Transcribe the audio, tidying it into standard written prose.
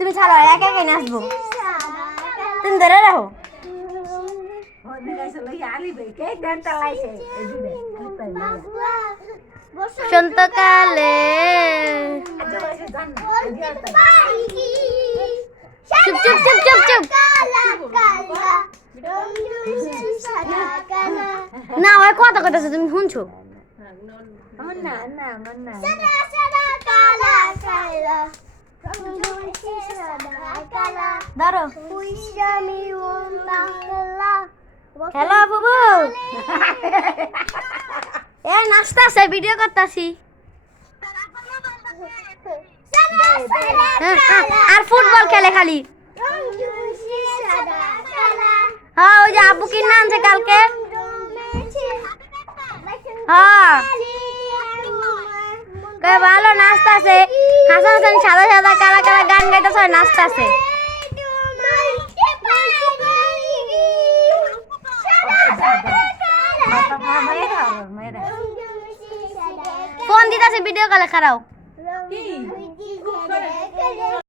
তুমি ছাড়ো একা একাই নাচবো তুমি ধরে রাখো বসন্তকালে চুপ চুপ চুপ চুপ চুপ না ওই কথা কইতাছে তুমি শুনছো ধরো হ্যালো বাবু এ নাচতাছে ভিডিও করতাছি আর ফুটবল খেলে খালি হ্যাঁ ওই যে আব্বু কিনে আনছে কালকে হ্যাঁ ভালো নাচতাছে হাসান হাসান সাদা সাদা কালা কালা গান গাইতেছে নাচতাছে ফোন দিতেছে ভিডিও কলে খারাও